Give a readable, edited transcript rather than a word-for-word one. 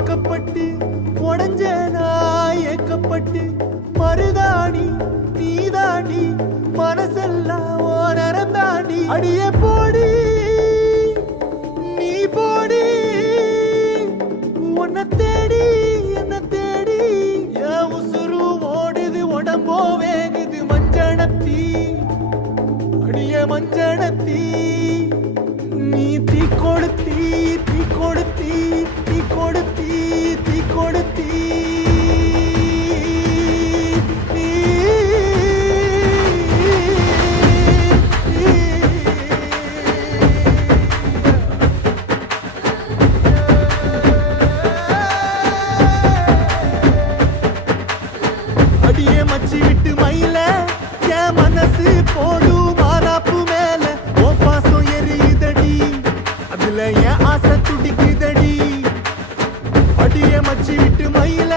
வாக்கப்பட்டு உடஞ்சேனா ஏக்கப்பட்டு மருதாணி நீதாண்டி மனசெல்லாம் ஓரம் தாண்டி அடியே போடி நீ போடி உன்னை தேடி என்ன தேடி என் உசுரு ஓடுது உடம்போ வேகுது மஞ்சனத்தி அடியே மஞ்சனத்தி நீ தீ கொடுத்தி தீ கொடுத்தி தீ கொடுத்தி தீ கொடுத்தி அடியே மச்சி விட்டு மயில என் மனசு போடும் மாறாப்பு மேல ஓ பாசம் எரியுதடி அதுல என் ஆசை துடிக்குதடி அடியே மச்சி விட்டு மயில